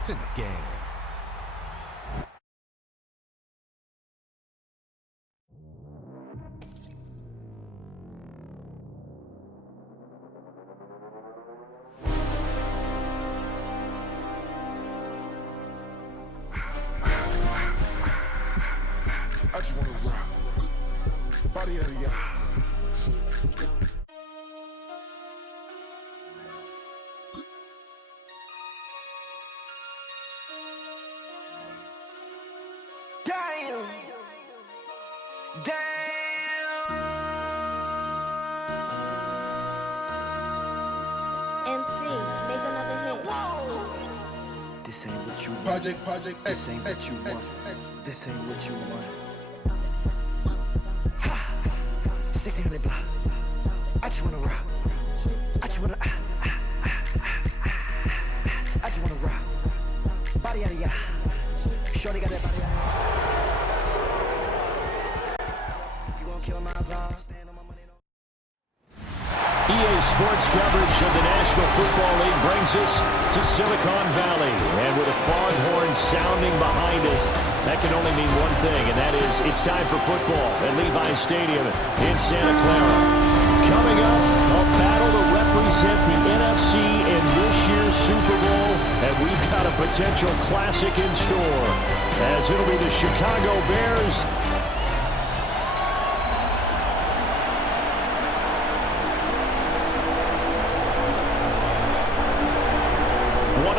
It's in the game. I just wanna rock. Body out of y'all. Damn. MC, make another hit. This ain't what you want. Project This ain't what you want. This ain't what you want. 1600 block. I just wanna rock. I just wanna I just wanna rock. Body out of ya. Shorty got that body out of ya. You gon' kill my vibe. Stand on my money. EA Sports coverage of the National Football League brings us to Silicon Valley. And with a foghorn sounding behind us, that can only mean one thing, and that is it's time for football at Levi's Stadium in Santa Clara. Coming up, a battle to represent the NFC in this year's Super Bowl, and we've got a potential classic in store, as it'll be the Chicago Bears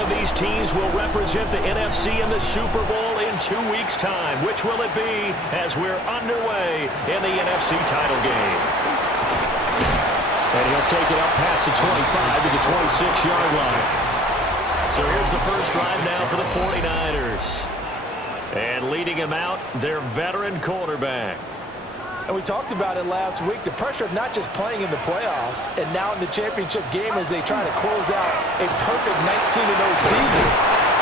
these teams will represent the NFC in the Super Bowl in 2 weeks' time. Which will it be as we're underway in the NFC title game? And he'll take it up past the 25 to the 26-yard line. So here's the first drive now for the 49ers. And leading him out, their veteran quarterback. And we talked about it last week, the pressure of not just playing in the playoffs and now in the championship game as they try to close out a perfect 19-0 season.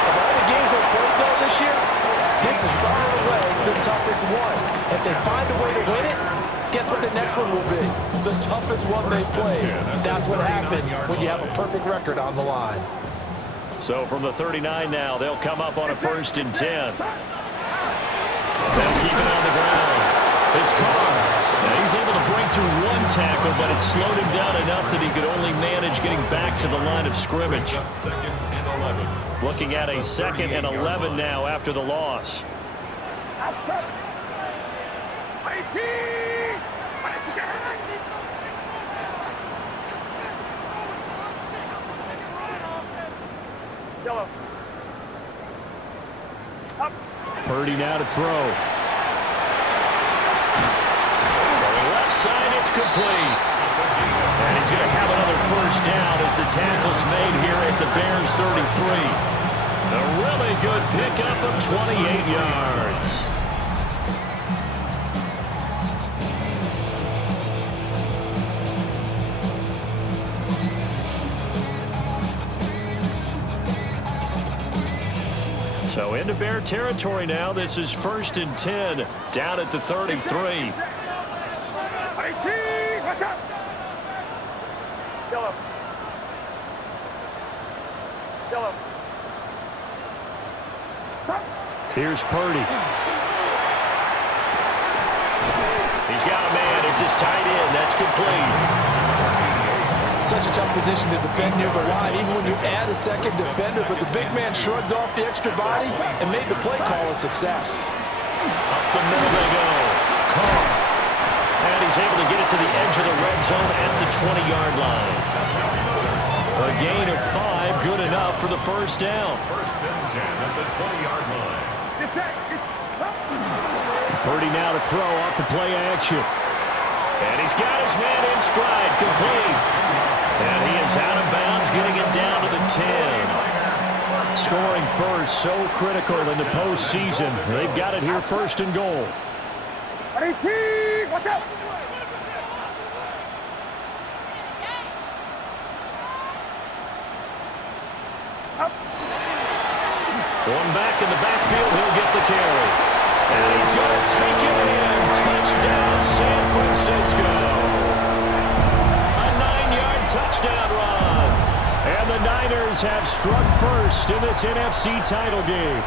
Of all the games they've played, though, this year, this is far away the toughest one. If they find a way to win it, guess what the next one will be? The toughest one they've played. That's what happens when you have a perfect record on the line. So from the 39 now, they'll come up on a 1st and 10. They'll keep it on the ground. It's Carr. And he's able to break to one tackle, but it slowed him down enough that he could only manage getting back to the line of scrimmage. Looking at a 2nd and 11 now after the loss. Purdy now to throw. Side, it's complete. And he's going to have another 1st down as the tackle's made here at the Bears 33. A really good pickup of 28 yards. So into Bear territory now. This is 1st and 10 down at the 33. Here's Purdy. He's got a man. It's his tight end. That's complete. Such a tough position to defend near the line, even when you add a 2nd defender, but the big man shrugged off the extra body and made the play call a success. Up the middle they go. Carr. And he's able to get it to the edge of the red zone at the 20-yard line. A gain of 5, good enough for the 1st down. 1st and 10 at the 20-yard line. Purdy now to throw off the play action. And he's got his man in stride, complete. And he is out of bounds, getting it down to the 10. Scoring first, so critical in the postseason. They've got it here 1st and goal. Watch out! One back in the backfield, he'll get the carry. And he's going to take it in. Touchdown, San Francisco. A 9-yard touchdown run. And the Niners Bears have struck first in this NFC title game.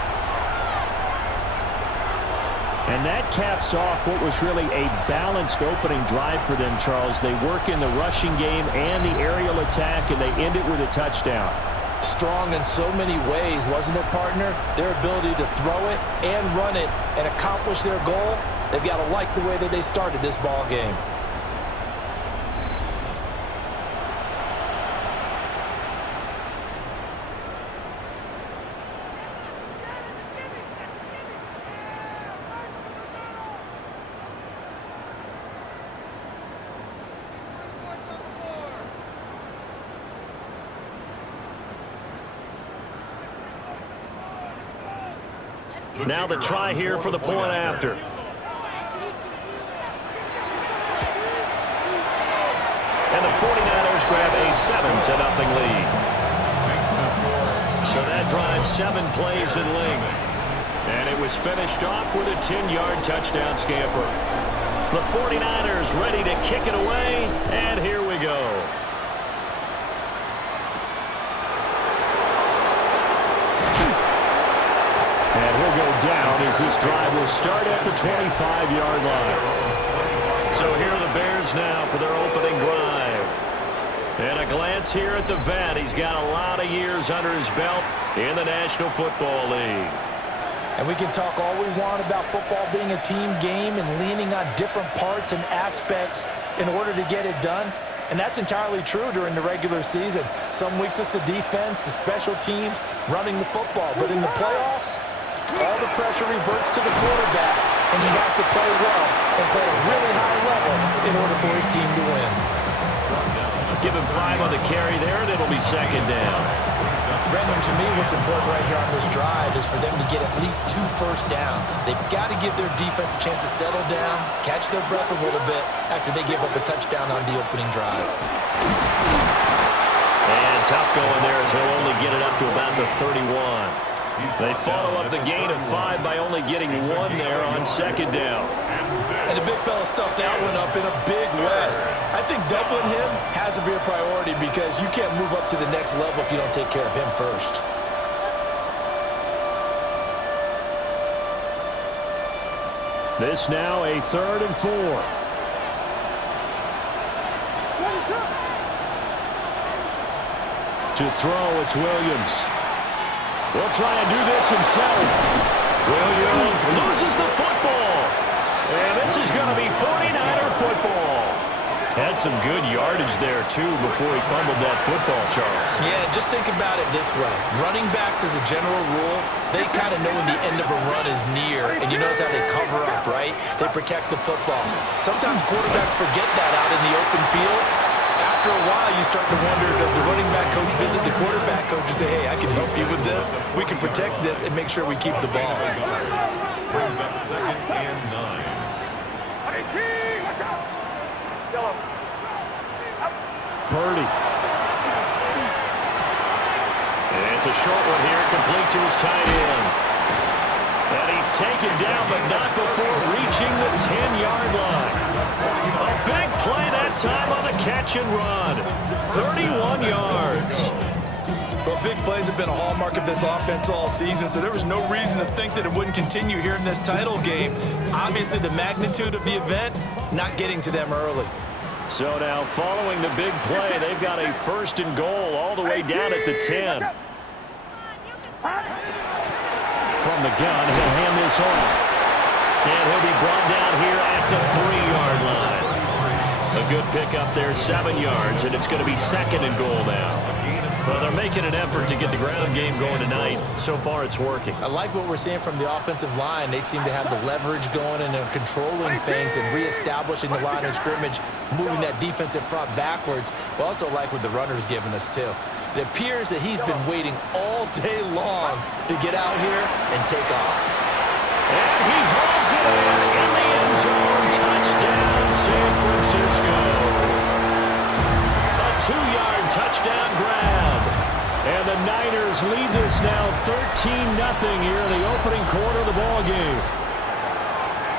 And that caps off what was really a balanced opening drive for them, Charles. They work in the rushing game and the aerial attack, and they end it with a touchdown. Strong in so many ways, wasn't it, partner? Their ability to throw it and run it and accomplish their goal, they've got to like the way that they started this ball game. Now the try here for the point after. And the 49ers grab a 7-0 lead. So that drive 7 plays in length. And it was finished off with a 10-yard touchdown scamper. The 49ers ready to kick it away, and here we go. And he'll go down as this drive will start at the 25-yard line. So here are the Bears now for their opening drive. And a glance here at the vet. He's got a lot of years under his belt in the National Football League. And we can talk all we want about football being a team game and leaning on different parts and aspects in order to get it done. And that's entirely true during the regular season. Some weeks it's the defense, the special teams, running the football. But in the playoffs, all the pressure reverts to the quarterback, and he has to play well and play at a really high level in order for his team to win. Give him 5 on the carry there, and it'll be second down. Brandon, to me, what's important right here on this drive is for them to get at least 2 first downs. They've got to give their defense a chance to settle down, catch their breath a little bit after they give up a touchdown on the opening drive. And tough going there as he'll only get it up to about the 31. They follow up the gain of 5 by only getting 1 there on second down. And the big fella stuffed that one up in a big way. I think doubling him has to be a priority because you can't move up to the next level if you don't take care of him first. This now a 3rd and 4. To throw, it's Williams. He'll try and do this himself. Williams loses the football. And this is going to be 49er football. Had some good yardage there, too, before he fumbled that football, Charles. Yeah, just think about it this way. Running backs, as a general rule, they kind of know when the end of a run is near, and you notice how they cover up, right? They protect the football. Sometimes quarterbacks forget that out in the open field. After a while, you start to wonder, does the running back coach visit the quarterback coach and say, hey, I can help you with this, we can protect this, and make sure we keep the ball. Brings up 2nd and 9. Purdy. And it's a short one here, complete to his tight end. And he's taken down, but not before reaching the 10-yard line. A big play that time on the catch and run. 31 yards. Well, big plays have been a hallmark of this offense all season, so there was no reason to think that it wouldn't continue here in this title game. Obviously, the magnitude of the event, not getting to them early. So now, following the big play, they've got a 1st and goal all the way down at the 10. From the gun, he'll hand this off. And he'll be brought down here at the 3-yard line. A good pickup there, 7 yards, and it's going to be 2nd and goal now. Well, they're making an effort to get the ground game going tonight. So far, it's working. I like what we're seeing from the offensive line. They seem to have the leverage going, and they're controlling things and reestablishing the line of scrimmage, moving that defensive front backwards, but also like what the runner's giving us, too. It appears that he's been waiting all day long to get out here and take off. And he hauls it in the end zone. Touchdown, San Francisco. A 2-yard touchdown grab. And the Niners lead this now 13-0 here in the opening quarter of the ball game.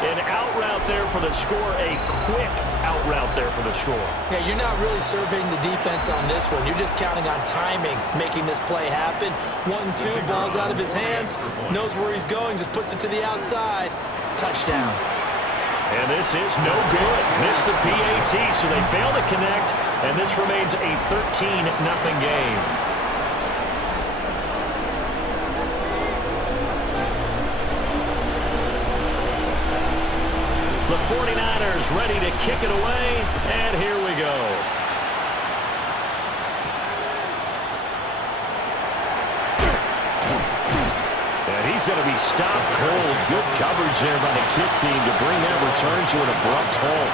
An out route there for the score, a quick out route there for the score. Yeah, you're not really surveying the defense on this one. You're just counting on timing, making this play happen. 1-2, ball's out of his hands, knows where he's going, just puts it to the outside. Touchdown. And this is no good. Missed the PAT, so they fail to connect, and this remains a 13-0 game. The 49ers ready to kick it away, and here we go. And he's going to be stopped cold. Good coverage there by the kick team to bring that return to an abrupt halt.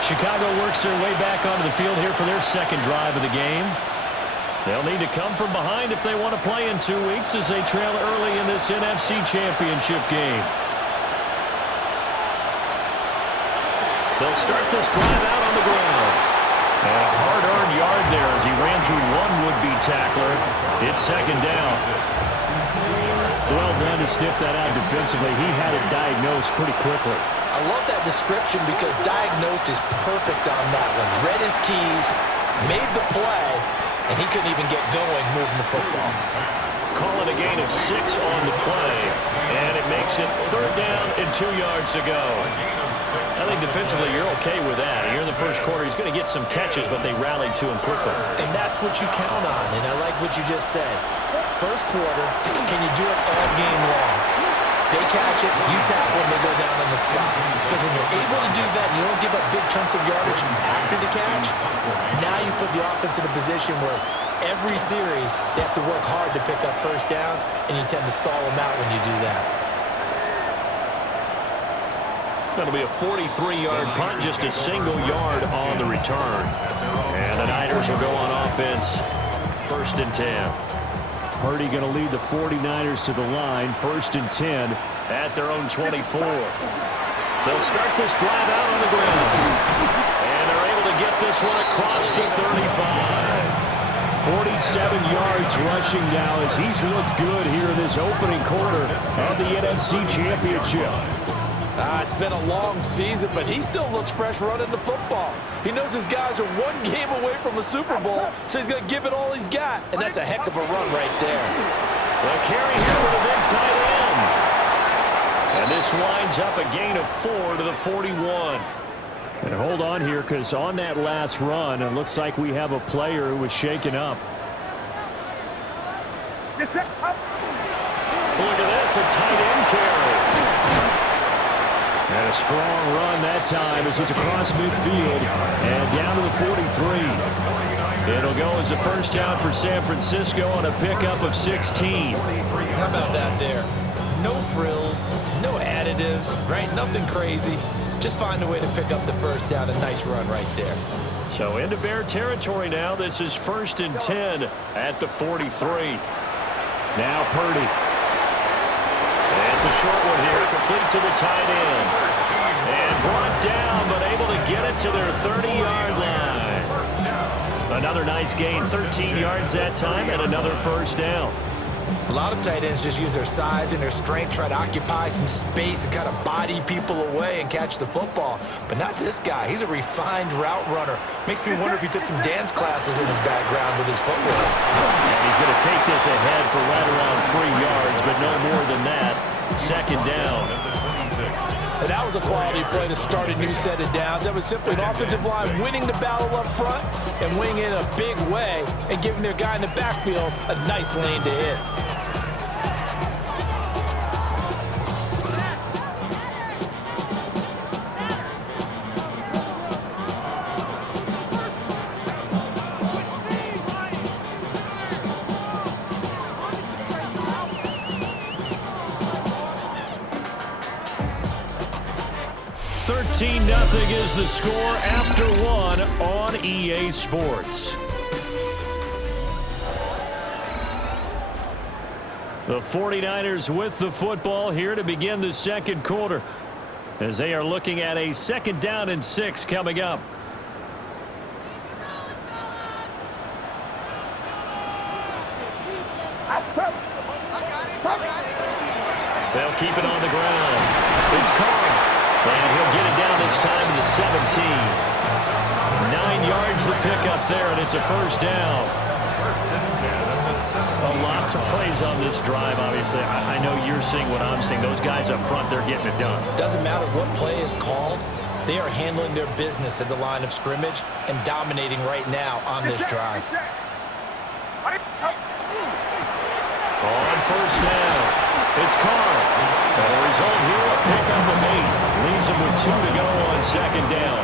Chicago works their way back onto the field here for their second drive of the game. They'll need to come from behind if they want to play in 2 weeks as they trail early in this NFC Championship game. They'll start this drive out on the ground. And a hard-earned yard there as he ran through one would-be tackler. It's second down. Well done to sniff that out defensively. He had it diagnosed pretty quickly. I love that description because diagnosed is perfect on that one. Read his keys, made the play, and he couldn't even get going moving the football. Calling a gain of 6 on the play, and it makes it third down and 2 yards to go. I think defensively you're okay with that. Here in the first quarter, he's going to get some catches, but they rallied to him quickly. And that's what you count on, and I like what you just said. First quarter, can you do it all game long? They catch it, you tackle them, they go down on the spot. Because when you're able to do that, you don't give up big chunks of yardage after the catch, now you put the offense in a position where every series they have to work hard to pick up first downs, and you tend to stall them out when you do that. That'll be a 43-yard punt, just a single yard on the return. And the Niners will go on offense, 1st and 10. Purdy going to lead the 49ers to the line, 1st and 10 at their own 24. They'll start this drive out on the ground. And they're able to get this one across the 35. 47 yards rushing now as he's looked good here in this opening quarter of the NFC Championship. It's been a long season, but he still looks fresh running the football. He knows his guys are one game away from the Super Bowl, so he's going to give it all he's got. And that's a heck of a run right there. The carry here for the big tight end. And this winds up a gain of 4 to the 41. And hold on here, because on that last run, it looks like we have a player who was shaken up. Look at this, a tight end carry. And a strong run that time as it's across midfield and down to the 43. It'll go as a first down for San Francisco on a pickup of 16. How about that there? No frills, no additives, right? Nothing crazy. Just find a way to pick up the first down. A nice run right there. So into Bear territory now. This is 1st and 10 at the 43. Now Purdy. It's a short one here, complete to the tight end. And brought down, but able to get it to their 30-yard line. Another nice gain, 13 yards that time, and another first down. A lot of tight ends just use their size and their strength, try to occupy some space and kind of body people away and catch the football. But not this guy. He's a refined route runner. Makes me wonder if he took some dance classes in his background with his footwork. And he's going to take this ahead for right around 3 yards, but no more than that. Second down. And that was a quality play to start a new set of downs. That was simply an offensive line winning the battle up front and winning in a big way and giving their guy in the backfield a nice lane to hit. Nothing is the score after 1 on EA Sports. The 49ers with the football here to begin the second quarter as they are looking at a 2nd down and 6 coming up. They'll keep it on the ground. It's Carr. And he'll get it down this time to the 17. 9 yards the pickup there, and it's a first down. First and 10 at the 17. A lot to praise on this drive, obviously. I know you're seeing what I'm seeing. Those guys up front, they're getting it done. Doesn't matter what play is called. They are handling their business at the line of scrimmage and dominating right now on this drive. On first down, it's Carr. The result here, a pickup of 8. Leaves him with 2 to go on second down.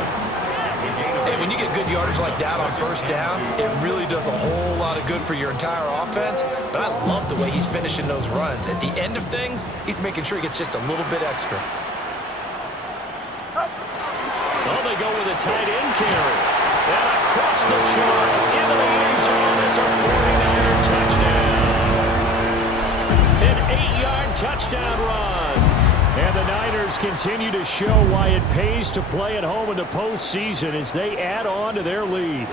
Hey, when you get good yardage like that on first down, it really does a whole lot of good for your entire offense. But I love the way he's finishing those runs. At the end of things, he's making sure he gets just a little bit extra. Oh, they go with a tight end carry. And across the chalk into the end zone. It's a 49er touchdown. An 8-yard touchdown run. And the Niners continue to show why it pays to play at home in the postseason as they add on to their lead.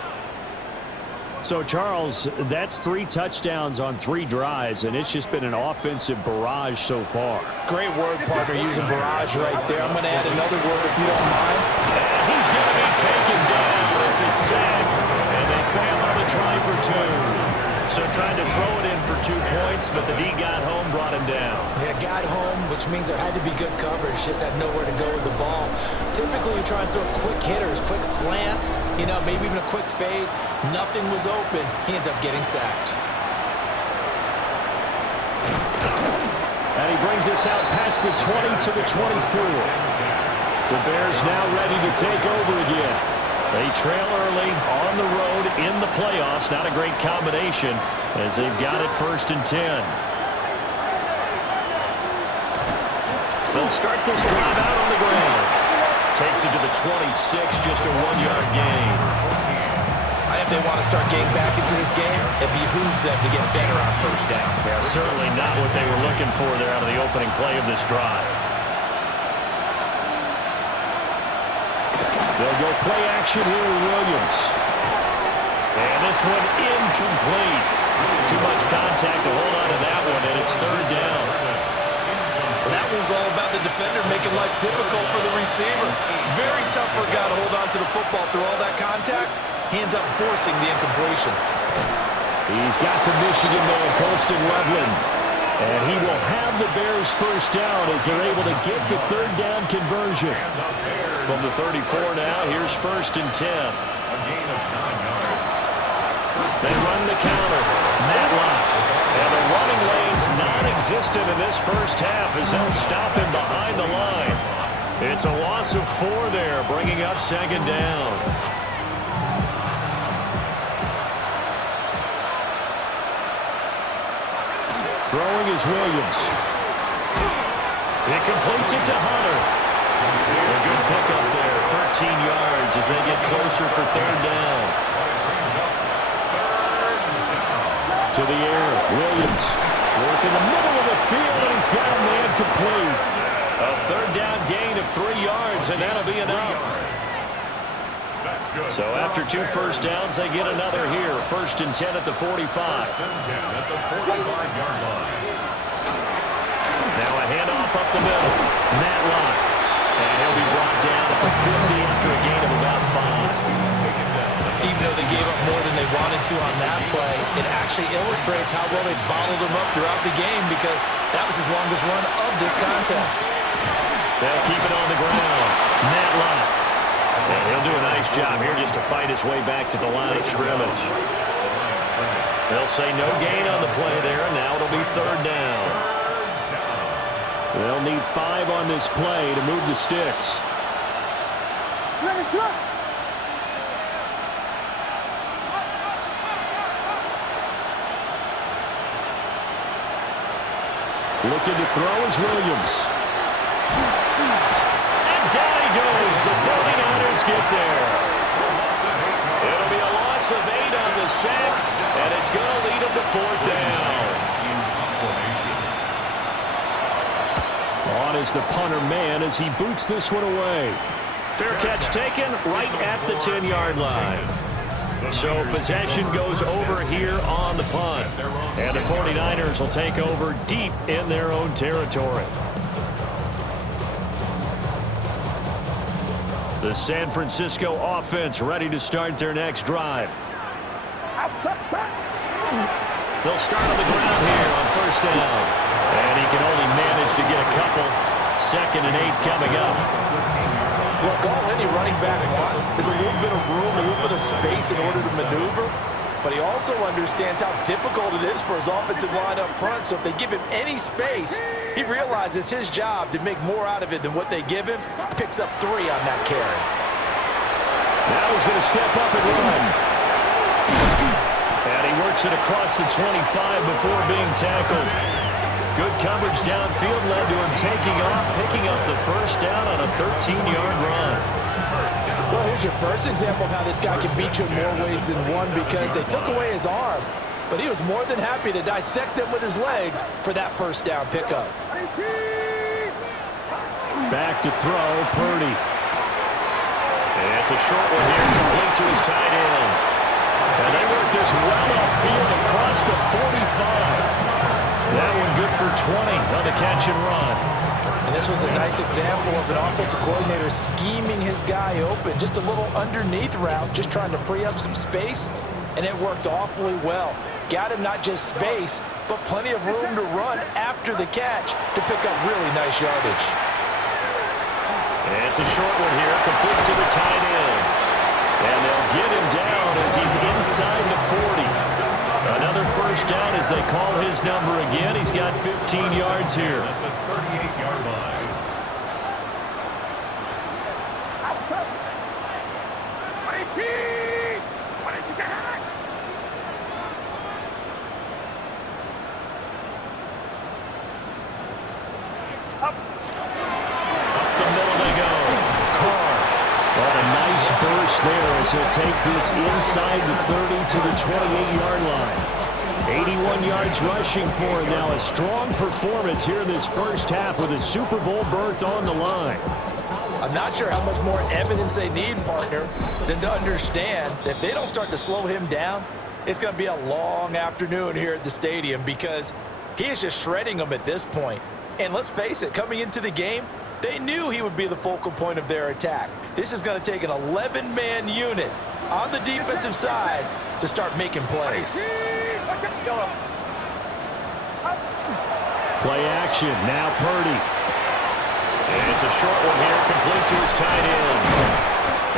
So, Charles, that's 3 touchdowns on 3 drives, and it's just been an offensive barrage so far. Great word, partner, using barrage right there. I'm going to add another word if you don't mind. And he's going to be taken down. It's a sack, and they fail on the try for 2. So tried to throw it in for 2 points, but the D got home, brought him down. Yeah, got home, which means there had to be good coverage. Just had nowhere to go with the ball. Typically, you're trying to throw quick hitters, quick slants, maybe even a quick fade. Nothing was open. He ends up getting sacked. And he brings us out past the 20 to the 24. The Bears now ready to take over again. They trail early on the road in the playoffs. Not a great combination as they've got it first and 10. They'll start this drive out on the ground. Takes it to the 26, just a 1-yard gain. If they want to start getting back into this game, it behooves them to get better on first down. Yeah, certainly not what they were looking for there out of the opening play of this drive. They'll go play action here with Williams. And this one incomplete. Too much contact to hold on to that one, and it's third down. That was all about the defender making life difficult for the receiver. Very tough for a guy to hold on to the football through all that contact. He ends up forcing the incompletion. He's got the Michigan man, Colston Loveland. And he will have the Bears first down as they're able to get the third down conversion. From the 34 now, here's first and 10. A gain of 9 yards. They run the counter. Matlock. And the running lane's non-existent in this first half as they'll stop him behind the line. It's a loss of 4 there, bringing up second down. Throwing is Williams. He completes it to Hunter. A good pickup there, 13 yards as they get closer for third down. To the air, Williams. Work in the middle of the field, and he's got a man complete. A third down gain of 3 yards, and that'll be enough. So after 2 first downs, they get another here. First and 10 at the 45. First and 10 at the 45-yard line. Now a handoff up the middle. Matlock. And he'll be brought down at the 50 after a gain of about 5. Even though they gave up more than they wanted to on that play, it actually illustrates how well they bottled him up throughout the game because that was his longest run of this contest. They'll keep it on the ground. Matlock. And he'll do a nice job here just to fight his way back to the line of scrimmage. They'll say no gain on the play there, and now it'll be third down. They'll need 5 on this play to move the sticks. Looking to throw is Williams. And down he goes. The 49ers get there. It'll be a loss of 8 on the sack, and it's going to lead them to fourth down. On is the punter man as he boots this one away. Fair catch taken right at the 10-yard line. So possession goes over here on the punt. And the 49ers will take over deep in their own territory. The San Francisco offense ready to start their next drive. They'll start on the ground here on first down. And he can only manage to get a couple. 2nd and 8 coming up. Look, all any running back wants is a little bit of room, a little bit of space in order to maneuver. But he also understands how difficult it is for his offensive line up front. So if they give him any space, he realizes his job to make more out of it than what they give him. Picks up 3 on that carry. Now he's going to step up and run. And he works it across the 25 before being tackled. Good coverage downfield led to him taking off, picking up the first down on a 13-yard run. Well, here's your first example of how this guy can beat you in more ways than one, because they took away his arm, but he was more than happy to dissect them with his legs for that first down pickup. Back to throw, Purdy. It's a short one here, complete to his tight end. And they work this well upfield across the 45. That one good for 20 on the catch and run. And this was a nice example of an offensive coordinator scheming his guy open. Just a little underneath route, just trying to free up some space, and it worked awfully well. Got him not just space, but plenty of room to run after the catch to pick up really nice yardage. And it's a short one here, complete to the tight end. And they'll get him down as he's inside the 40. Another first down as they call his number again. He's got 15 yards here. At the 38-yard line. Up the middle they go. Carr. What a nice burst there as he'll take this inside the 30 to the 28-yard line. 81 yards rushing for him now. A strong performance here in this first half with a Super Bowl berth on the line. I'm not sure how much more evidence they need, partner, than to understand that if they don't start to slow him down, it's going to be a long afternoon here at the stadium, because he is just shredding them at this point. And let's face it, coming into the game, they knew he would be the focal point of their attack. This is going to take an 11-man unit on the defensive side to start making plays. Play action, now Purdy. And it's a short one here, complete to his tight end.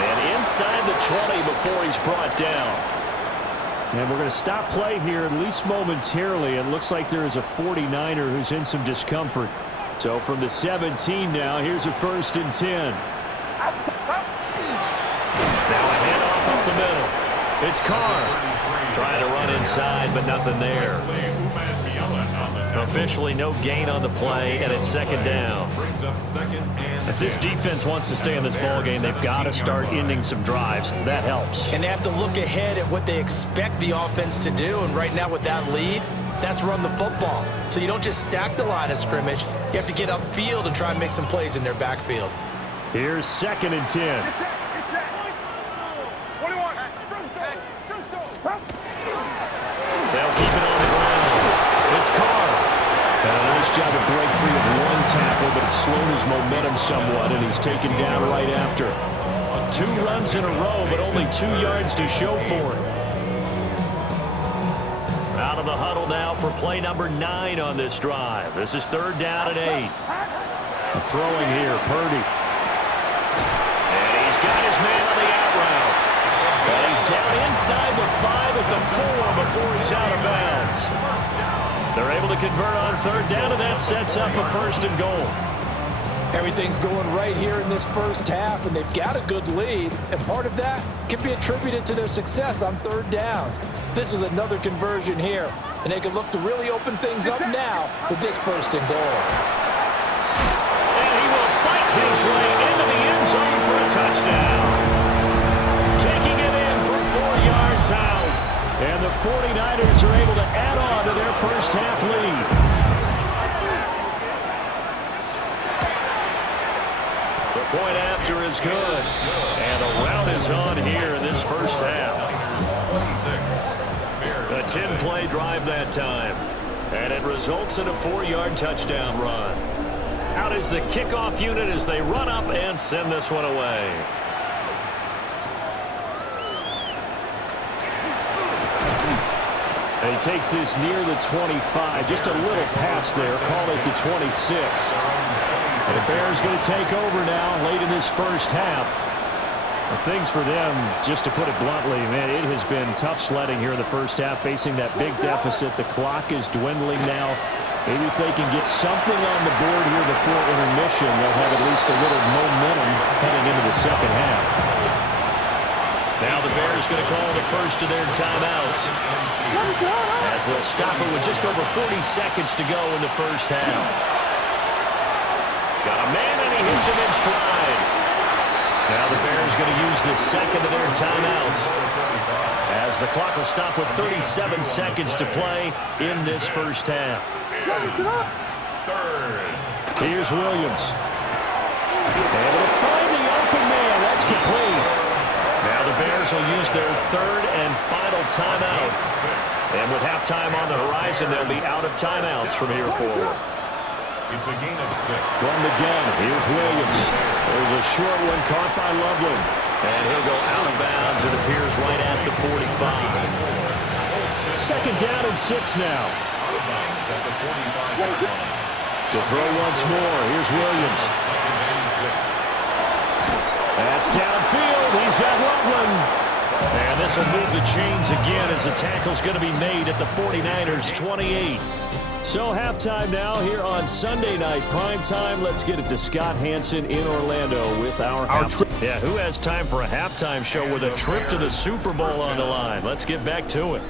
And inside the 20 before he's brought down. And we're going to stop play here, at least momentarily. It looks like there is a 49er who's in some discomfort. So from the 17 now, here's a 1st and 10. Now a handoff up the middle. It's Carr. Trying to run inside, but nothing there. Officially no gain on the play, and it's 2nd down. If this defense wants to stay in this ballgame, they've got to start ending some drives. That helps. And they have to look ahead at what they expect the offense to do, and right now with that lead, that's run the football. So you don't just stack the line of scrimmage. You have to get upfield and try and make some plays in their backfield. Here's 2nd and 10. They'll keep it on the ground. It's Carr. And a nice job to break free of one tackle, but it slowed his momentum somewhat, and he's taken down right after. 2 runs in a row, but only 2 yards to show for it. Out of the huddle now for play number 9 on this drive. This is 3rd down and 8. Throwing here, Purdy. And he's got his man on the out route. And he's down inside the 5 at the 4 before he's out of bounds. They're able to convert on 3rd down, and that sets up a 1st and goal. Everything's going right here in this first half, and they've got a good lead, and part of that can be attributed to their success on 3rd downs. This is another conversion here, and they can look to really open things up now with this 1st and goal. And he will fight his way into the end zone for a touchdown. Taking it in for 4 yards out. And the 49ers are able to add on to their first half lead. The point after is good. And the rout is on here in this first half. A 10-play drive that time. And it results in a 4-yard touchdown run. Out is the kickoff unit as they run up and send this one away. He takes this near the 25. Just a little pass there. Call it the 26. And the Bears going to take over now late in this first half. Things for them, just to put it bluntly, man, it has been tough sledding here in the first half, facing that big deficit. The clock is dwindling now. Maybe if they can get something on the board here before intermission, they'll have at least a little momentum heading into the second half. Now the Bears going to call the first of their timeouts, as they'll stop it with just over 40 seconds to go in the first half. Got a man, and he hits him in stride. Now the Bears going to use the second of their timeouts, as the clock will stop with 37 seconds to play in this first half. Here's Williams. Able to find the open man. That's complete. Now the Bears will use their third and final timeout. And with halftime on the horizon, they'll be out of timeouts from here forward. It's a gain of 6. From the gun, here's Williams. There's a short one caught by Loveland. And he'll go out of bounds. It appears right at the 45. Second down and 6 now. To throw once more, here's Williams. That's downfield. He's got Loveland. And this will move the chains again as the tackle's going to be made at the 49ers 28. So halftime now here on Sunday night prime time. Let's get it to Scott Hansen in Orlando with our halftime. Yeah, who has time for a halftime show with a trip to the Super Bowl on the line? Let's get back to it.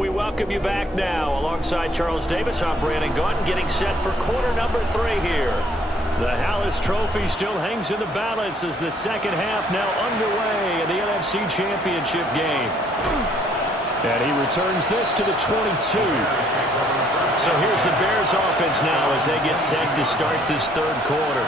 we welcome you back now. Alongside Charles Davis, I'm Brandon Gaudin, getting set for quarter number 3 here. The Hallis Trophy still hangs in the balance as the second half now underway in the NFC Championship game. And he returns this to the 22. So here's the Bears offense now as they get set to start this third quarter.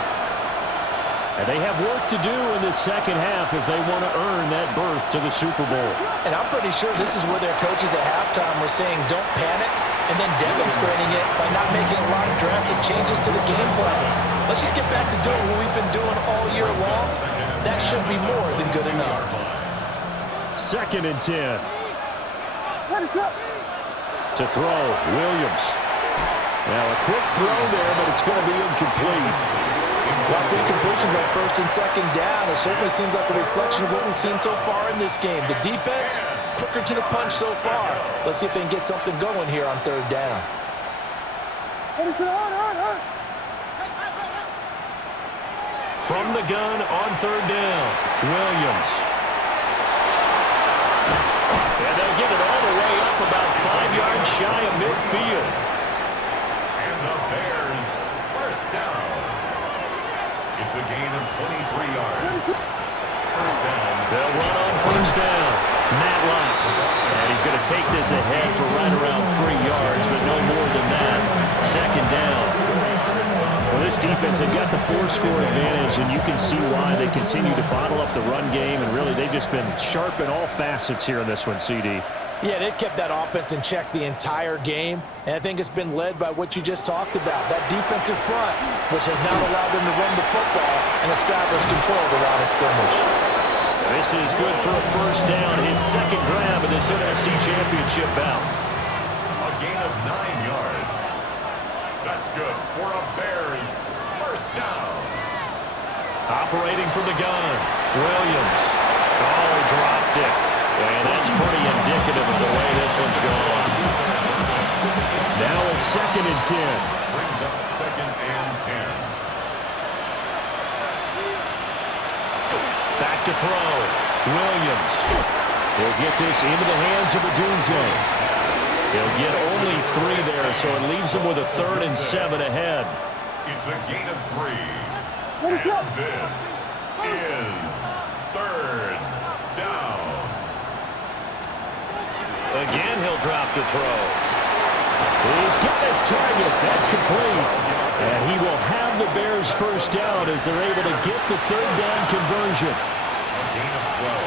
And they have work to do in the second half if they want to earn that berth to the Super Bowl. And I'm pretty sure this is where their coaches at halftime were saying don't panic, and then demonstrating it by not making a lot of drastic changes to the game plan. Let's just get back to doing what we've been doing all year long. That should be more than good enough. 2nd and 10. To throw, Williams. Now a quick throw there, but it's going to be incomplete. Well, 3 completions on 1st and 2nd down. It certainly seems like a reflection of what we've seen so far in this game. The defense, quicker to the punch so far. Let's see if they can get something going here on 3rd down. From the gun on 3rd down, Williams. And they'll get it all the way up about 5 yards shy of midfield. And the Bears first down. It's a gain of 23 yards. First down. They'll run on 1st down. Matlock. And he's going to take this ahead for right around 3 yards, but no more than that. 2nd down. Well, this defense, they've got the 4-score advantage, and you can see why they continue to bottle up the run game, and really they've just been sharp in all facets here in this one, CD. Yeah, they've kept that offense in check the entire game, and I think it's been led by what you just talked about, that defensive front, which has now allowed them to run the football and establish control of the line of scrimmage. This is good for a 1st down, his 2nd grab of this NFC Championship bout. A gain of 9 yards. That's good for a Bears first down. Operating from the gun, Williams. Oh, he dropped it. And that's pretty indicative of the way this one's gone. Now a 2nd and 10. Brings up 2nd and 10. Back to throw. Williams. He'll get this into the hands of Odunze. He'll get only 3 there, so it leaves him with a 3rd and 7 ahead. It's a gain of 3. And this is 3rd down. Again, he'll drop to throw. He's got his target. That's complete. And he will have the Bears first down as they're able to get the 3rd down conversion. A gain of 12.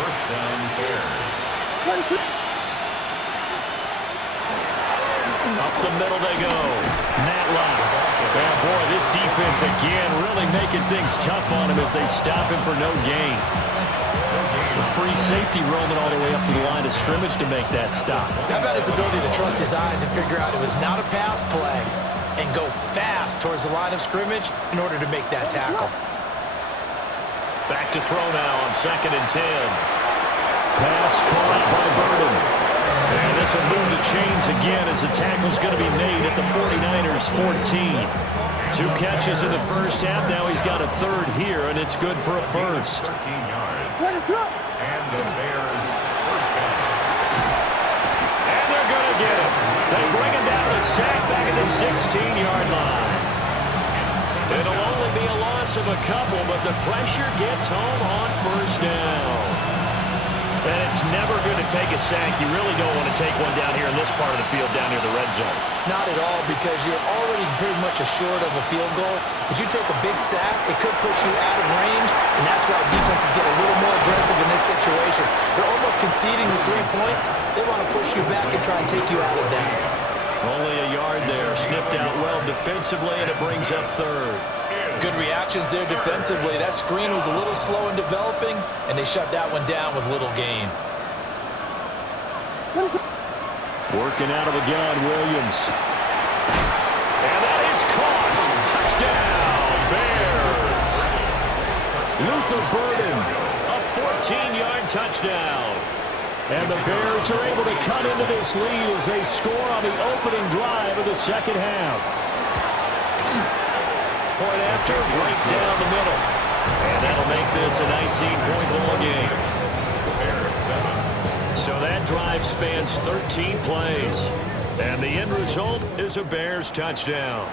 First down, Bears. Up the middle they go. Matlock. And boy, this defense again really making things tough on him as they stop him for no gain. The free safety roaming all the way up to the line of scrimmage to make that stop. How about his ability to trust his eyes and figure out it was not a pass play and go fast towards the line of scrimmage in order to make that tackle. Back to throw now on 2nd and 10. Pass caught by Burden. And this will move the chains again as the tackle's going to be made at the 49ers 14. 2 catches in the first half. Now he's got a 3rd here, and it's good for a 1st. 13 yards. And the Bears first down. And they're going to get him. They bring him down the sack back at the 16-yard line. It'll only be a loss of a couple, but the pressure gets home on 1st down. And it's never going to take a sack. You really don't want to take one down here in this part of the field, down near the red zone. Not at all, because you're already pretty much assured of a field goal. If you take a big sack, it could push you out of range, and that's why defenses get a little more aggressive in this situation. They're almost conceding the 3 points. They want to push you back and try and take you out of that. Only a yard there, sniffed out well defensively, and it brings up 3rd. Good reactions there defensively. That screen was a little slow in developing, and they shut that one down with little gain. Working out of the gun, Williams. And that is caught. Touchdown, Bears. Luther Burden, a 14-yard touchdown. And the Bears are able to cut into this lead as they score on the opening drive of the second half. Point after, right down the middle. And that'll make this a 19-point ball game. So that That drive spans 13 plays. And the end result is a Bears touchdown.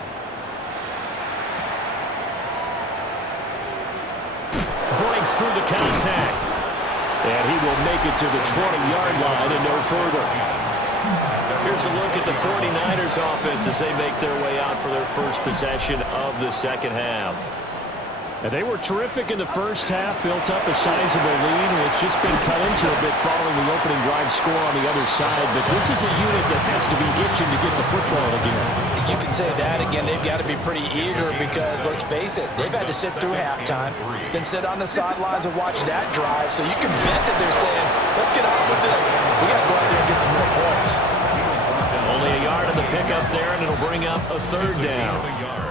Breaks through the contact. And he will make it to the 20-yard line and no further. Here's a look at the 49ers offense as they make their way out for their first possession of the second half. And they were terrific in the first half, built up a sizable lead, and it's just been cut into a bit following the opening drive score on the other side. But this is a unit that has to be itching to get the football again. You can say that again. They've got to be pretty eager because, let's face it, they've had to sit through halftime, then sit on the sidelines and watch that drive. So you can bet that they're saying, let's get on with this. We got to go out there and get some more points. Only a yard on the pickup there, and it'll bring up a third down.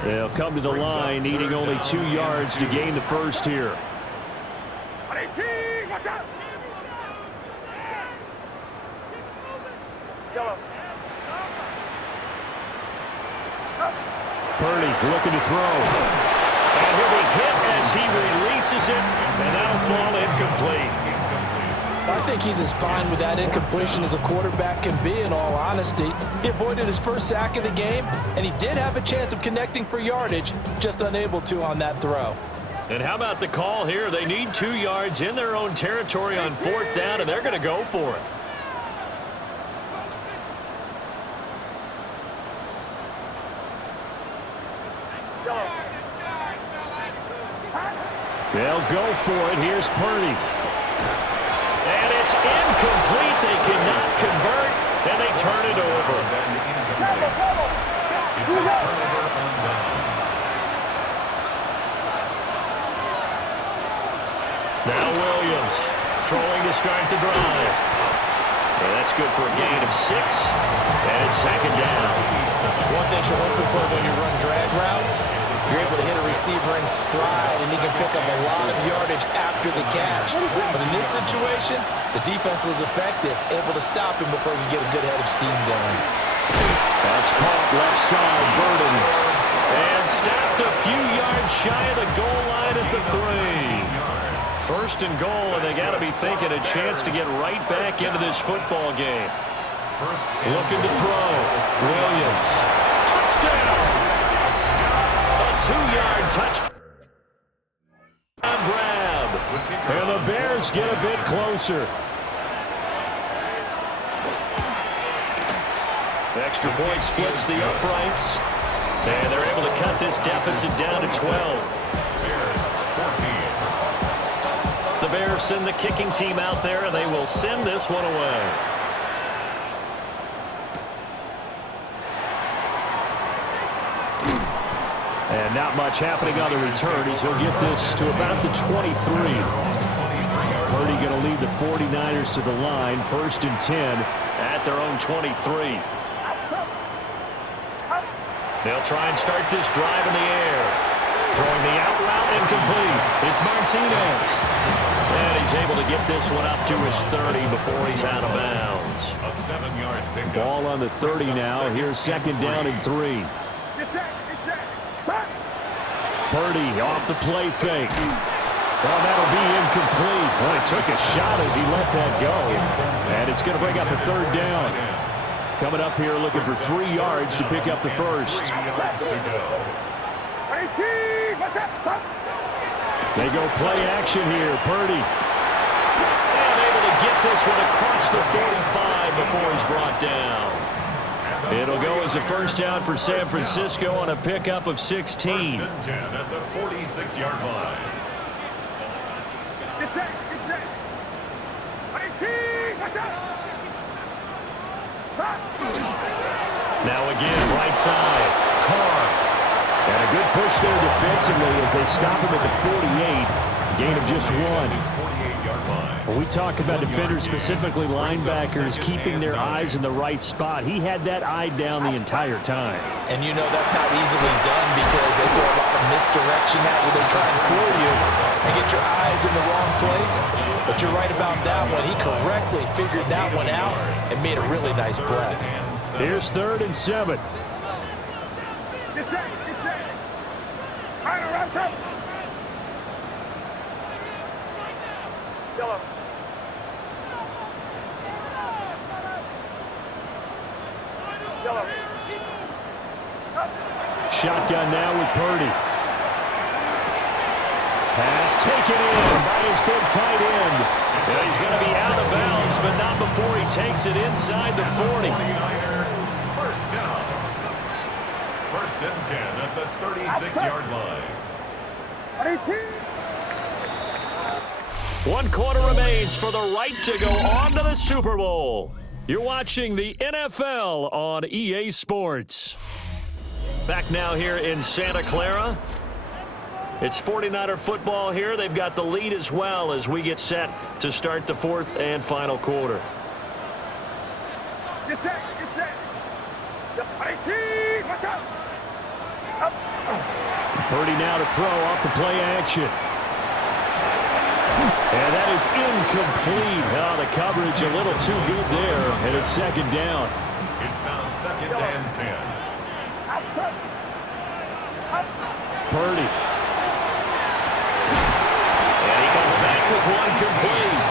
They'll come to the line, needing only 2 yards to gain the first here. Purdy looking to throw. And he'll be hit as he releases it, and that'll fall incomplete. I think he's as fine with that incompletion as a quarterback can be, in all honesty. He avoided his first sack of the game, and he did have a chance of connecting for yardage, just unable to on that throw. And how about the call here? They need 2 yards in their own territory on 4th down, and they're going to go for it. They'll go for it. Here's Purdy. And it's incomplete. They cannot convert, and they turn it over. It's a turnover on downs. Now Williams throwing to start the drive. And that's good for a gain of 6, and it's second down. One thing you're hoping for when you run drag routes, you're able to hit a receiver in stride, and he can pick up a lot of yardage after the catch. But in this situation, the defense was effective, able to stop him before he could get a good head of steam going. That's caught left side, Burden. And stopped a few yards shy of the goal line at the 3. First and goal, and they got to be thinking a chance to get right back into this football game. Looking to throw. Williams. Touchdown! A 2-yard touchdown grab. And the Bears get a bit closer. Extra point splits the uprights. And they're able to cut this deficit down to 12. The Bears send the kicking team out there, and they will send this one away. And not much happening on the return as he'll get this to about the 23. Purdy going to lead the 49ers to the line, 1st and 10 at their own 23. They'll try and start this drive in the air. Throwing the out route incomplete. It's Martinez. And he's able to get this one up to his 30 before he's out of bounds. A 7-yard pickup. Ball on the 30 now. Here's 2nd down and 3. Purdy off the play fake. Well, that'll be incomplete. Well, he took a shot as he let that go. And it's going to bring up a 3rd down. Coming up here looking for 3 yards to pick up the first. They go play action here. Purdy. And able to get this one across the 45 before he's brought down. It'll go as a first down for San Francisco on a pickup of 16. 1st and 10 at the 46-yard line. Now again, right side. Carr. And a good push there defensively as they stop him at the 48. Gain of just 1. When we talk about defenders, specifically linebackers, keeping their eyes in the right spot, he had that eye down the entire time. And you know that's not easily done because they throw a lot of misdirection at you. They try and fool you and get your eyes in the wrong place. But you're right about that one. He correctly figured that one out and made a really nice play. Here's 3rd and 7. shotgun now with Purdy. Pass taken in by his big tight end. And he's going to be out of bounds, but not before he takes it inside the 40. First down. First and 10 at the 36-yard line. 1 quarter remains for the right to go on to the Super Bowl. You're watching the NFL on EA Sports. Back now here in Santa Clara. It's 49er football here. They've got the lead as well as we get set to start the fourth and final quarter. Get set, get set. The 18, watch out. Up. Purdy now to throw off the play action. And that is incomplete. Oh, the coverage a little too good there, and it's second down. It's now second and 10. Outside. Up. Purdy. And he comes back with one complete.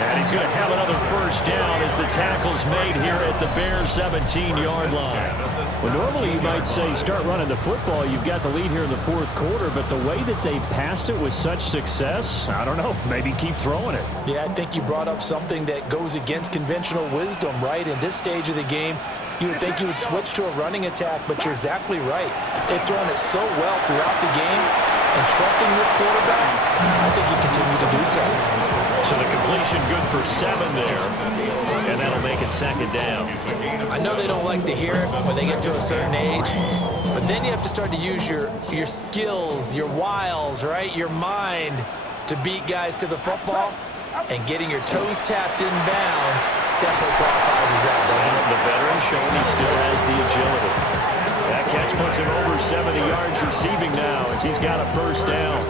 And he's going to have another first down as the tackle's made here at the Bears' 17-yard line. Well, normally you might say start running the football. You've got the lead here in the fourth quarter, but the way that they passed it with such success, I don't know, maybe keep throwing it. Yeah, I think you brought up something that goes against conventional wisdom, right? In this stage of the game, you would think you would switch to a running attack, but you're exactly right. They've thrown it so well throughout the game, and trusting this quarterback, I think you continue to do so. So the completion good for 7 there, and that'll make it second down. I know they don't like to hear it when they get to a certain age, but then you have to start to use your skills, your wiles, right, your mind to beat guys to the football, and getting your toes tapped in bounds definitely qualifies as that, doesn't it? The veteran showing he still has the agility. That catch puts him over 70 yards receiving now as he's got a first down.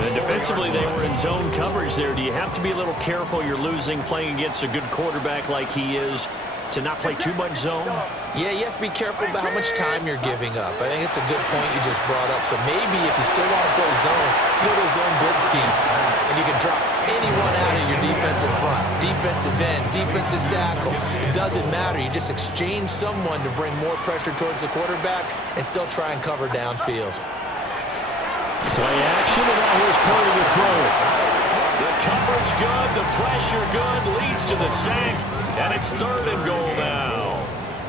And defensively, they were in zone coverage there. Do you have to be a little careful you're losing playing against a good quarterback like he is to not play too much zone? Yeah, you have to be careful about how much time you're giving up. I think it's a good point you just brought up. So maybe if you still want to play zone, you go to a zone blitz scheme, and you can drop anyone out of your defensive front, defensive end, defensive tackle. It doesn't matter. You just exchange someone to bring more pressure towards the quarterback and still try and cover downfield. Play action, and now here's Purdy to throw. The coverage good, the pressure good, leads to the sack, and it's third and goal now.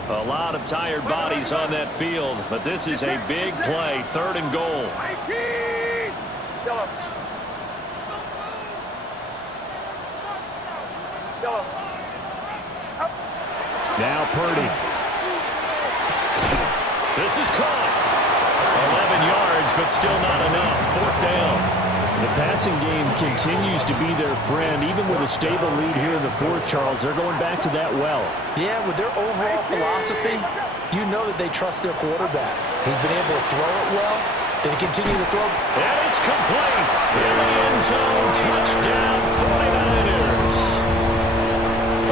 A lot of tired bodies on that field, but this is a big play, third and goal. 19. Yellow. Yellow. Up. Now Purdy. This is caught. 11 yards, but still not enough. Fourth down. The passing game continues to be their friend. Even with a stable lead here in the fourth, Charles, they're going back to that well. Yeah, with their overall philosophy, you know that they trust their quarterback. He's been able to throw it well. They continue to throw. And it's complete. In the end zone, touchdown 49ers.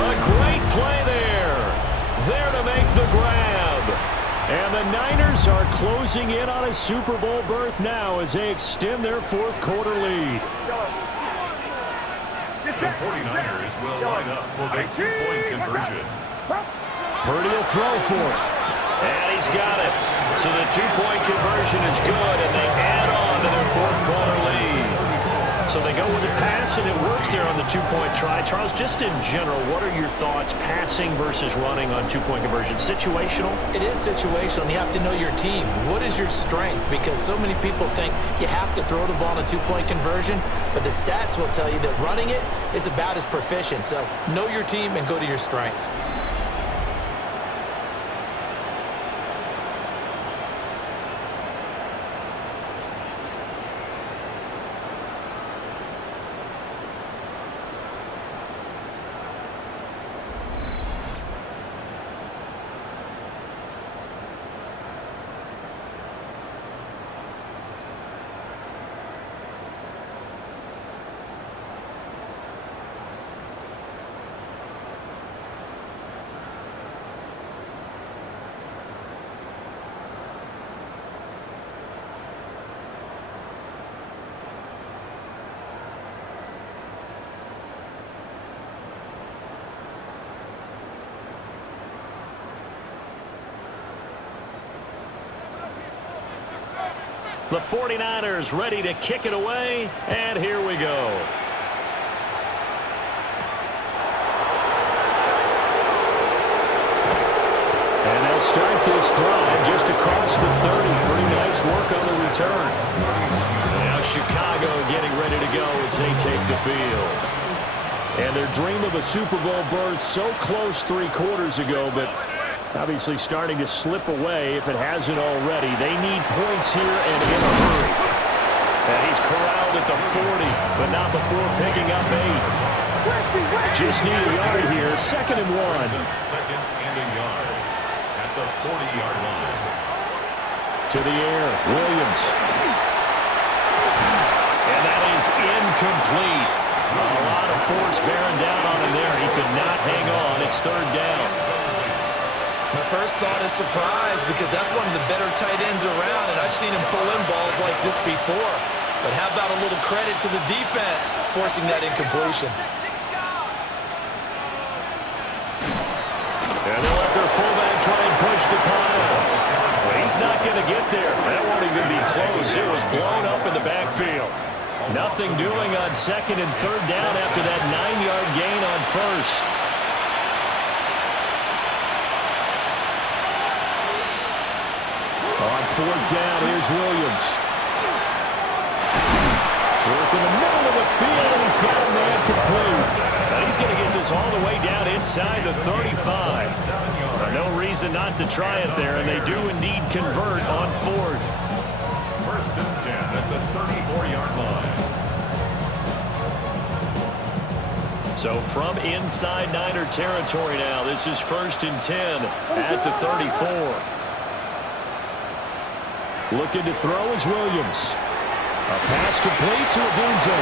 A great play there. There to make the grab. And the Niners are closing in on a Super Bowl berth now as they extend their fourth quarter lead. The 49ers will line up for the two-point conversion. Purdy will throw for it. And he's got it. So the two-point conversion is good, and they add on to their fourth quarter lead. So they go with a pass, and it works there on the two-point try. Charles, just in general, what are your thoughts passing versus running on two-point conversion? Situational? It is situational, and you have to know your team. What is your strength? Because so many people think you have to throw the ball in a two-point conversion, but the stats will tell you that running it is about as proficient. So know your team and go to your strength. The 49ers ready to kick it away, and here we go. And they'll start this drive just across the 30. Pretty nice work on the return. Now Chicago getting ready to go as they take the field. And their dream of a Super Bowl berth so close 3 quarters ago, but obviously starting to slip away if it hasn't already. They need points here and in a hurry. And he's corralled at the 40, but not before picking up 8. Just need a yard here, 2nd and 1. Second and a yard at the 40-yard line. To the air, Williams. And that is incomplete. A lot of force bearing down on him there. He could not hang on. It's 3rd down. My first thought is surprise because that's one of the better tight ends around, and I've seen him pull in balls like this before. But how about a little credit to the defense forcing that incompletion? And they'll let their fullback try and push the pile. But he's not going to get there. That won't even be close. It was blown up in the backfield. Nothing doing on 2nd and 3rd down after that 9-yard gain on 1st. On 4th down, here's Williams. Work in the middle of the field, and he's got a man complete. And he's going to get this all the way down inside the 35. No reason not to try it there, and they do indeed convert on 4th. 1st and 10 at the 34-yard line. So from inside Niner territory now, this is 1st and 10 at the 34. Looking to throw is Williams. A pass complete to Odunze.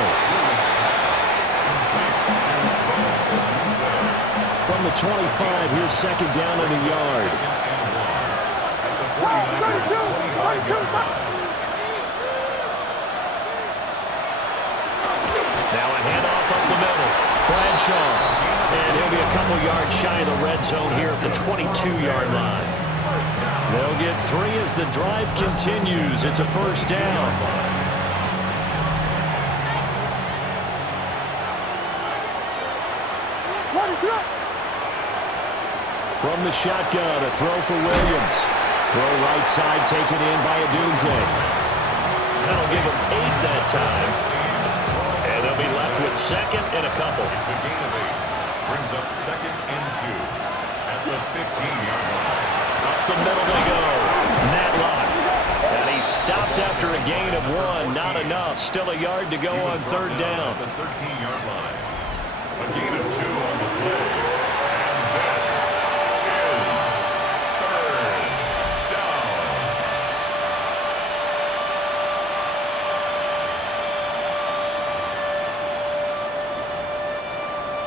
From the 25, here's 2nd down and a yard. Now a handoff up the middle. Bradshaw. And he'll be a couple yards shy of the red zone here at the 22-yard line. They'll get 3 as the drive continues. It's a 1st down. From the shotgun, a throw for Williams. Throw right side taken in by Odunze. That'll give them 8 that time. And they'll be left with 2nd and a couple. It's a gain of 8. Brings up 2nd and 2 at the 15-yard line. Up the middle they go. Matlock. And he's stopped after a gain of 1. Not enough. Still a yard to go on 3rd down. The 13-yard line. A gain of 2 on the play.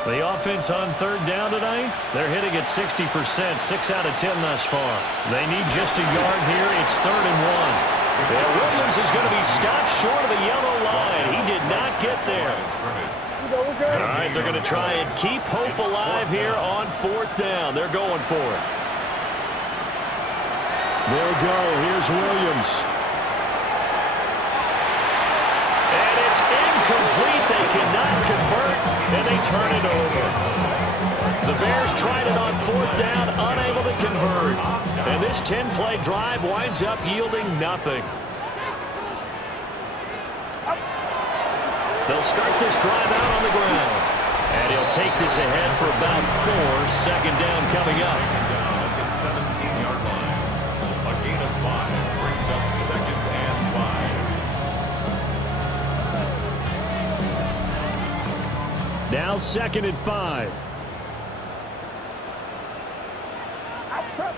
The offense on 3rd down tonight, they're hitting at 60%, 6 out of 10 thus far. They need just a yard here. It's 3rd and 1. Yeah, Williams is going to be stopped short of the yellow line. He did not get there. All right, they're going to try and keep hope alive here on 4th down. They're going for it. They'll go. Here's Williams. And it's incomplete. They cannot convert, and they turn it over. The Bears tried it on 4th down, unable to convert. And this 10-play drive winds up yielding nothing. They'll start this drive out on the ground. And he'll take this ahead for about 4. 2nd down coming up. Down at the 17-yard line. A gain of 5 brings up 2nd and 5. Now 2nd and 5. Outside.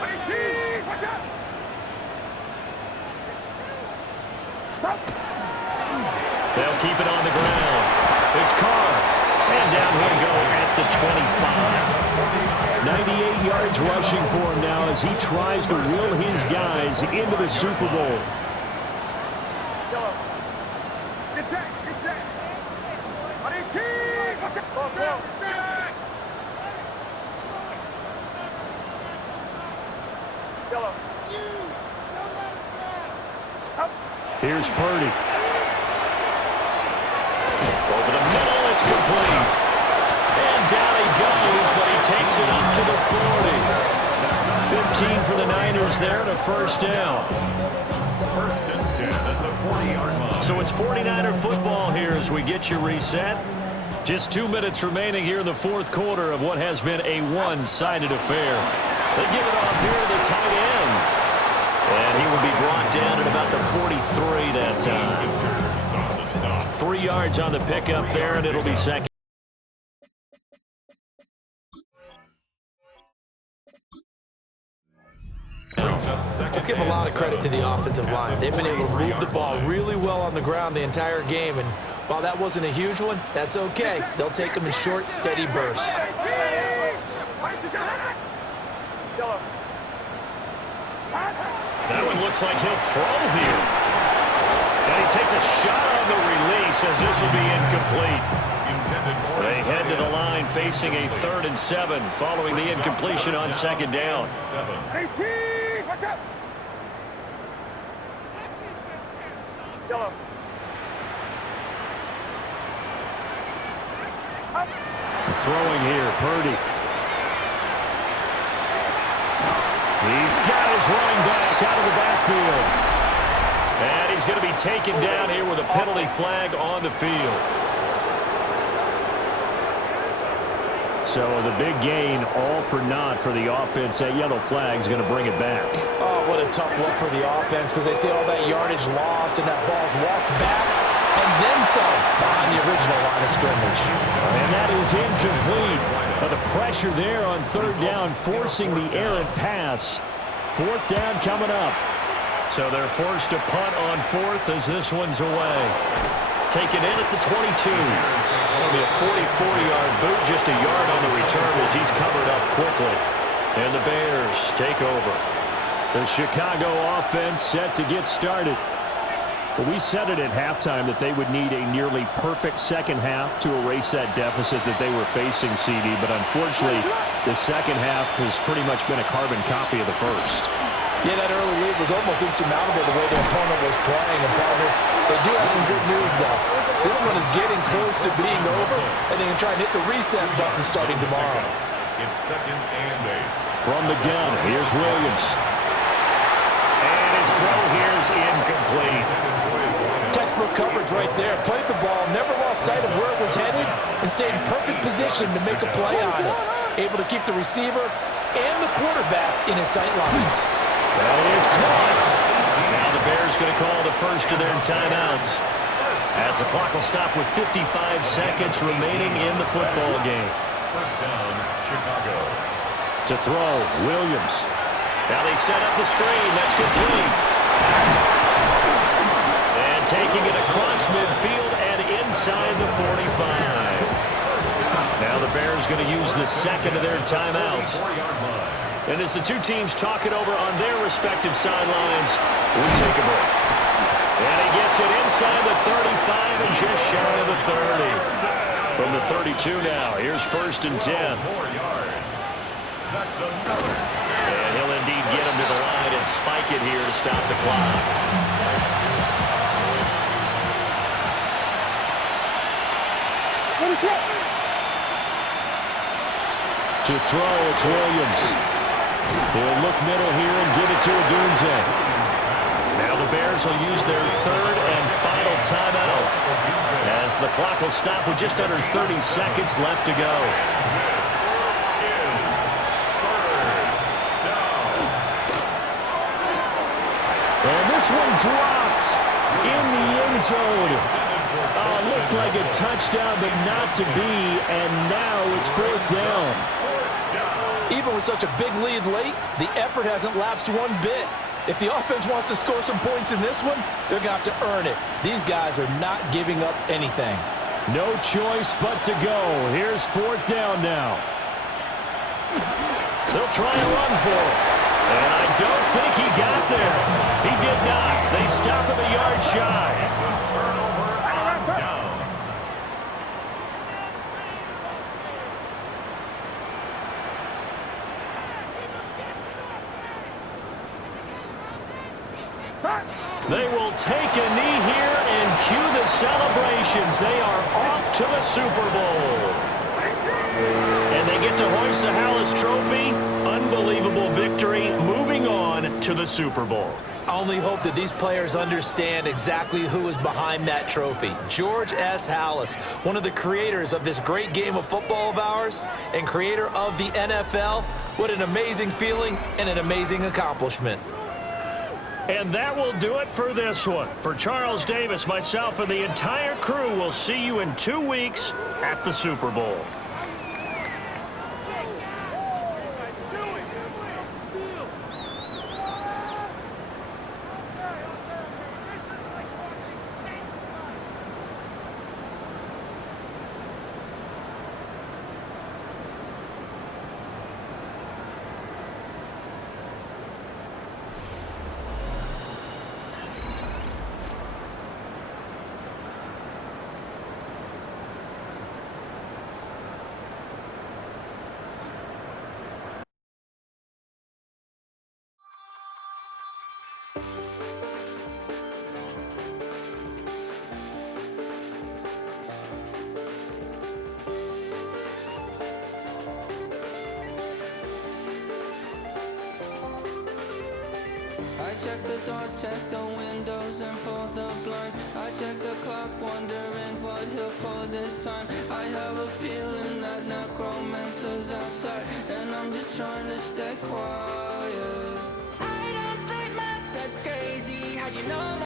18. Watch out. Stop. They'll keep it on the ground. It's Carr. And down he'll go at the 25. 98 yards rushing for him now as he tries to will his guys into the Super Bowl. Yellow. Get set. Get set. 18. Watch out. Go. Yellow. Here's Purdy. Over the middle, it's complete. And down he goes, but he takes it up to the 40. 15 for the Niners there and a first down. First and 10 at the 40-yard line. So it's 49er football here as we get you reset. Just 2 minutes remaining here in the fourth quarter of what has been a one-sided affair. They give it off here to the tight end. And he will be brought down at about the 43 that time. 3 yards on the pickup there, and it'll be second. Let's give a lot of credit to the offensive line. They've been able to move the ball really well on the ground the entire game, and while that wasn't a huge one, that's okay. They'll take them in short, steady bursts. That one looks like he'll throw here. And he takes a shot on the release as this will be incomplete. They head to the line facing a 3rd and 7 following the incompletion on second down. 18, watch out. Yellow. Throwing here, Purdy. He's got his running back out of the backfield. And he's going to be taken down here with a penalty flag on the field. So the big gain, all for naught for the offense. That yellow flag is going to bring it back. Oh, what a tough look for the offense because they see all that yardage lost and that ball's walked back and then some behind the original line of scrimmage. And that is incomplete. The pressure there on 3rd down, forcing the errant pass. 4th down coming up. So they're forced to punt on 4th as this one's away. Taken in at the 22. That'll be a 44-yard boot, just a yard on the return as he's covered up quickly. And the Bears take over. The Chicago offense set to get started. Well, we said it at halftime that they would need a nearly perfect second half to erase that deficit that they were facing, CD. But unfortunately, the second half has pretty much been a carbon copy of the first. Yeah, that early lead was almost insurmountable the way their opponent was playing. And partner, they do have some good news, though. This one is getting close to being over, and they can try and hit the reset button starting tomorrow. It's 2nd and 8. From the gun, here's Williams. And his throw here is incomplete. Textbook coverage right there. Played the ball, never lost sight of where it was headed, and stayed in perfect position to make a play on it. Able to keep the receiver and the quarterback in his sight lines. That is caught. Now the Bears going to call the first of their timeouts as the clock will stop with 55 seconds remaining in the football game. First down, Chicago. To throw, Williams. Now they set up the screen. That's complete. And taking it across midfield and inside the 45. Now the Bears going to use the second of their timeouts. And as the two teams talk it over on their respective sidelines, we take a break. And he gets it inside the 35 and just shy of the 30. From the 32 now, here's 1st and 10. And he'll indeed get him to the line and spike it here to stop the clock. To throw, it's Williams. He'll look middle here and give it to Odunze. Now the Bears will use their 3rd and final timeout as the clock will stop with just under 30 seconds left to go. And this one dropped in the end zone. Looked like a touchdown, but not to be, and now it's 4th down. Even with such a big lead late, the effort hasn't lapsed one bit. If the offense wants to score some points in this one, they're going to have to earn it. These guys are not giving up anything. No choice but to go. Here's 4th down now. They'll try a run for it. And I don't think he got there. He did not. They stop him a yard shy. It's a turnover on downs. They will take a celebrations. They are off to the Super Bowl. And they get to hoist the Hallis Trophy. Unbelievable victory. Moving on to the Super Bowl. I only hope that these players understand exactly who is behind that trophy. George S. Hallis, one of the creators of this great game of football of ours and creator of the NFL. What an amazing feeling and an amazing accomplishment. And that will do it for this one. For Charles Davis, myself, and the entire crew, we'll see you in 2 weeks at the Super Bowl. I check the doors, check the windows, and pull the blinds. I check the clock, wondering what he'll pull this time. I have a feeling that necromancer's outside, and I'm just trying to stay quiet. I don't sleep much, that's crazy. How'd you know that?